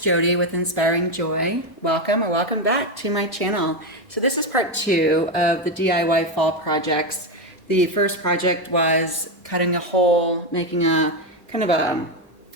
Jody with Inspiring Joy. Welcome or welcome back to my channel. So this is part 2 of the DIY fall projects. The first project was cutting a hole, making a kind of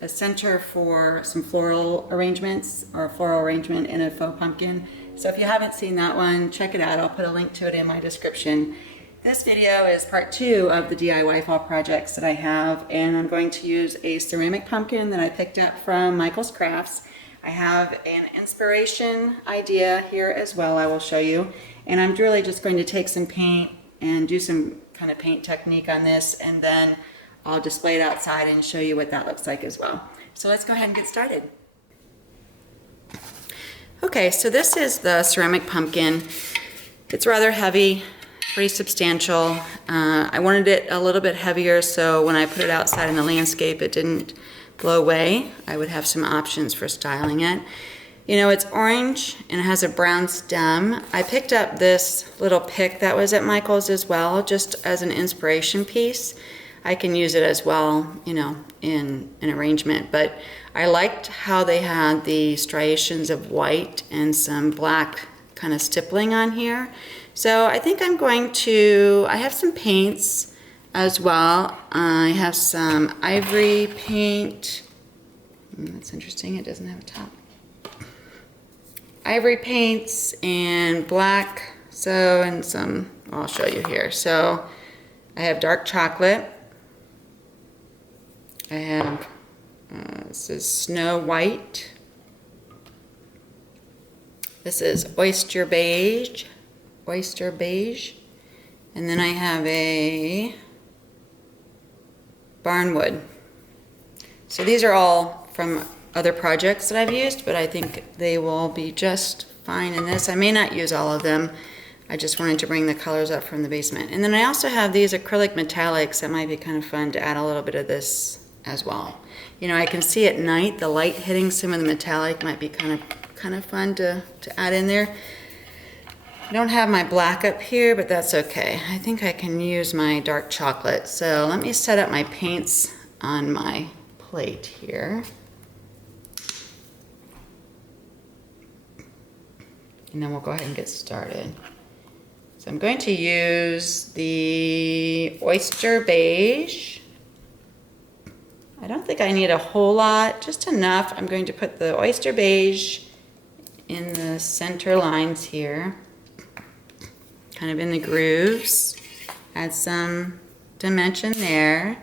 a center for some floral arrangements or a floral arrangement in a faux pumpkin. So if you haven't seen that one, check it out. I'll put a link to it in my description. This video is part 2 of the DIY fall projects that I have, and I'm going to use a ceramic pumpkin that I picked up from Michael's Crafts. I have an inspiration idea here as well I will show you, and I'm really just going to take some paint and do some kind of paint technique on this, and then I'll display it outside and show you what that looks like as well. So let's go ahead and get started. Okay, so this is the ceramic pumpkin. It's rather heavy, pretty substantial. I wanted it a little bit heavier so when I put it outside in the landscape it didn't blow away. I would have some options for styling it. You know, it's orange and it has a brown stem. I picked up this little pick that was at Michael's as well, just as an inspiration piece. I can use it as well, you know, in an arrangement, but I liked how they had the striations of white and some black kind of stippling on here. So I think I'm going to, I have some paints as well. I have some ivory paint. That's interesting, it doesn't have a top. Ivory paints and black, so, and some, I'll show you here. So I have dark chocolate. I have, this is Snow White. This is Oyster Beige. And then I have a Barnwood. So these are all from other projects that I've used, but I think they will be just fine in this. I may not use all of them. I just wanted to bring the colors up from the basement. And then I also have these acrylic metallics that might be kind of fun to add a little bit of this as well. You know, I can see at night the light hitting some of the metallic might be kind of fun to add in there. I don't have my black up here, but that's okay. I think I can use my dark chocolate. So let me set up my paints on my plate here. And then we'll go ahead and get started. So I'm going to use the Oyster Beige. I don't think I need a whole lot, just enough. I'm going to put the Oyster Beige in the center lines here, kind of in the grooves. Add some dimension there.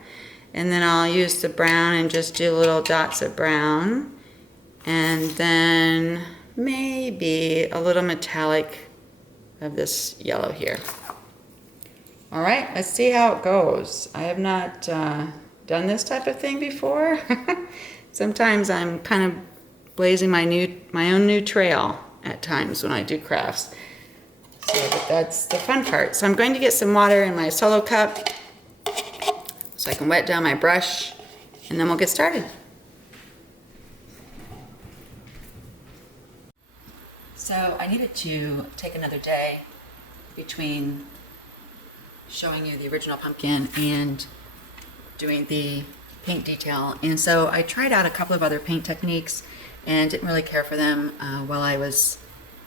And then I'll use the brown and just do little dots of brown. And then maybe a little metallic of this yellow here. All right, let's see how it goes. I have not done this type of thing before. Sometimes I'm kind of blazing my own new trail at times when I do crafts. So but that's the fun part. So I'm going to get some water in my solo cup so I can wet down my brush, and then we'll get started. So I needed to take another day between showing you the original pumpkin and doing the paint detail. And so I tried out a couple of other paint techniques and didn't really care for them while I was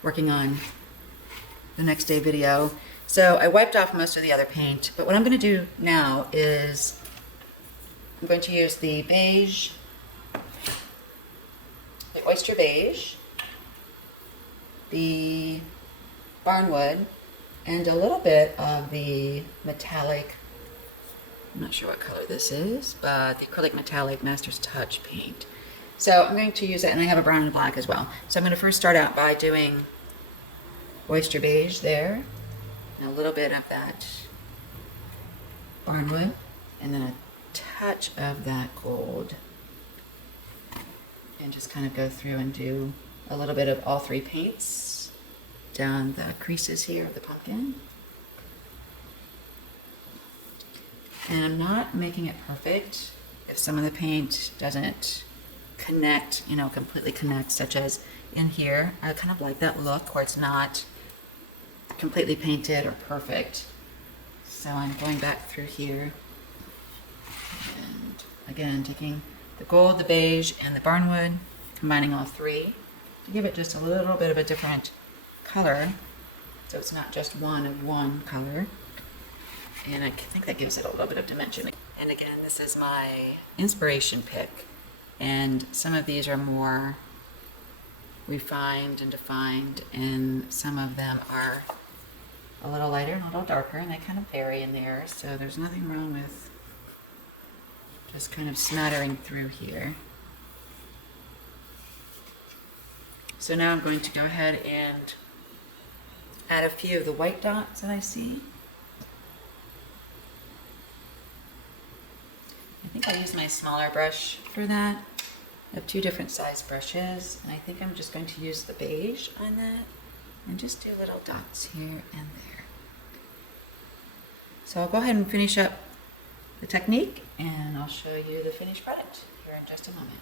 working on the next day video. So I wiped off most of the other paint, but what I'm going to do now is I'm going to use the beige, the Oyster Beige, the Barnwood, and a little bit of the metallic, I'm not sure what color this is, but the acrylic metallic Master's Touch paint. So I'm going to use it, and I have a brown and a black as well. So I'm going to first start out by doing Oyster Beige there, and a little bit of that Barnwood, and then a touch of that gold. And just kind of go through and do a little bit of all three paints down the creases here of the pumpkin. And I'm not making it perfect if some of the paint doesn't connect, you know, completely connect, such as in here. I kind of like that look where it's not completely painted or perfect. So I'm going back through here and again taking the gold, the beige, and the Barnwood combining all three to give it just a little bit of a different color, so it's not just one of one color. And I think that gives it a little bit of dimension. And again, this is my inspiration pick, and some of these are more refined and defined, and some of them are a little lighter and a little darker, and they kind of vary in there, so there's nothing wrong with just kind of smattering through here. So now I'm going to go ahead and add a few of the white dots that I see. I think I use my smaller brush for that. I have two different size brushes, and I think I'm just going to use the beige on that and just do little dots here and there. So I'll go ahead and finish up the technique, and I'll show you the finished product here in just a moment.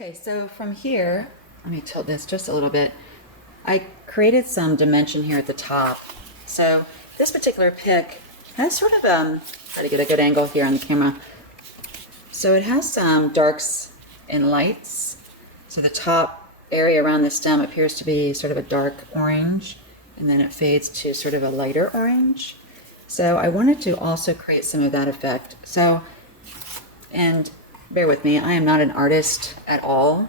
Okay, so from here, let me tilt this just a little bit. I created some dimension here at the top. So this particular pick has sort of, try to get a good angle here on the camera. So it has some darks and lights. So the top area around the stem appears to be sort of a dark orange, and then it fades to sort of a lighter orange. So I wanted to also create some of that effect. So, and bear with me, I am not an artist at all,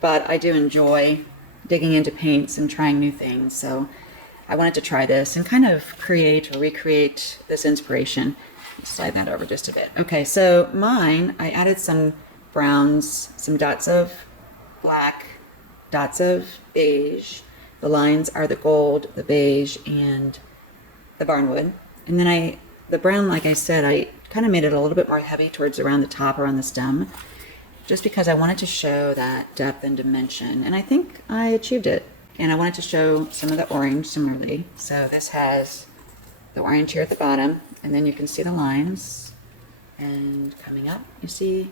but I do enjoy digging into paints and trying new things. So I wanted to try this and kind of create or recreate this inspiration. Slide that over just a bit. Okay, so mine, I added some browns, some dots of black, dots of beige. The lines are the gold, the beige, and the barnwood. And then the brown, like I said, I kind of made it a little bit more heavy towards around the top, around the stem, just because I wanted to show that depth and dimension. And I think I achieved it. And I wanted to show some of the orange similarly. So this has the orange here at the bottom, and then you can see the lines. And coming up, you see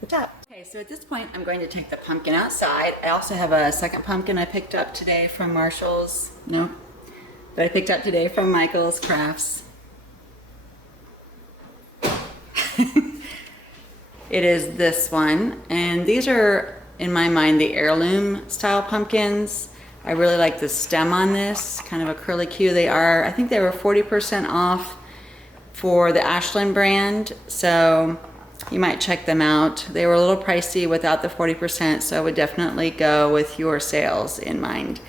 the top. Okay, so at this point, I'm going to take the pumpkin outside. I also have a second pumpkin I picked up today from Marshall's. No, but I picked up today from Michael's Crafts. It is this one, and these are, in my mind, the heirloom style pumpkins. I really like the stem on this, kind of a curly-Q they are. I think they were 40% off for the Ashland brand, so you might check them out. They were a little pricey without the 40%, so I would definitely go with your sales in mind.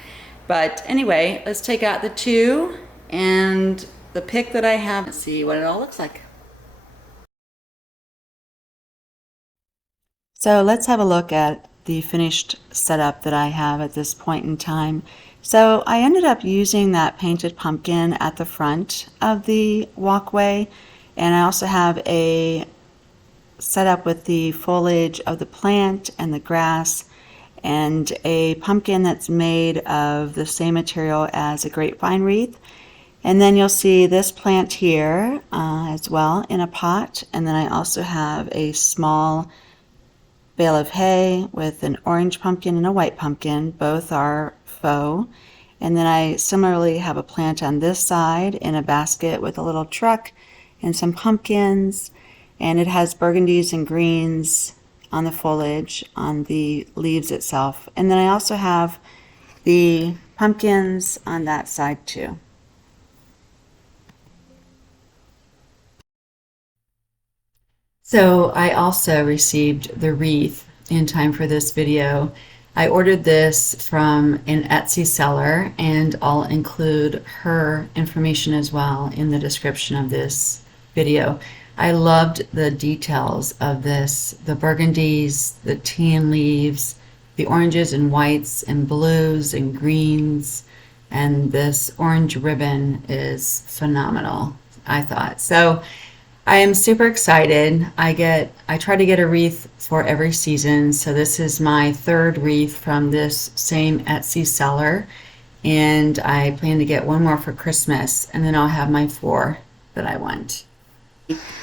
But anyway, let's take out the two and the pick that I have and see what it all looks like. So let's have a look at the finished setup that I have at this point in time. So I ended up using that painted pumpkin at the front of the walkway, And I also have a setup with the foliage of the plant and the grass, and a pumpkin that's made of the same material as a grapevine wreath. And then you'll see this plant here as well in a pot. And then I also have a small bale of hay with an orange pumpkin and a white pumpkin. Both are faux. And then I similarly have a plant on this side in a basket with a little truck and some pumpkins. And it has burgundies and greens on the foliage, on the leaves itself. And then I also have the pumpkins on that side too. So I also received the wreath in time for this video. I ordered this from an Etsy seller, and I'll include her information as well in the description of this video. I loved the details of this, the burgundies, the tan leaves, the oranges and whites and blues and greens, and this orange ribbon is phenomenal, I thought. So I am super excited. I try to get a wreath for every season, so this is my third wreath from this same Etsy seller, and I plan to get one more for Christmas, and then I'll have my 4 that I want.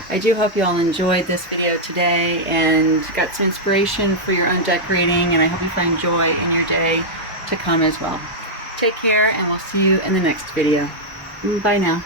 I do hope you all enjoyed this video today and got some inspiration for your own decorating, and I hope you find joy in your day to come as well. Take care, and we'll see you in the next video. Bye now.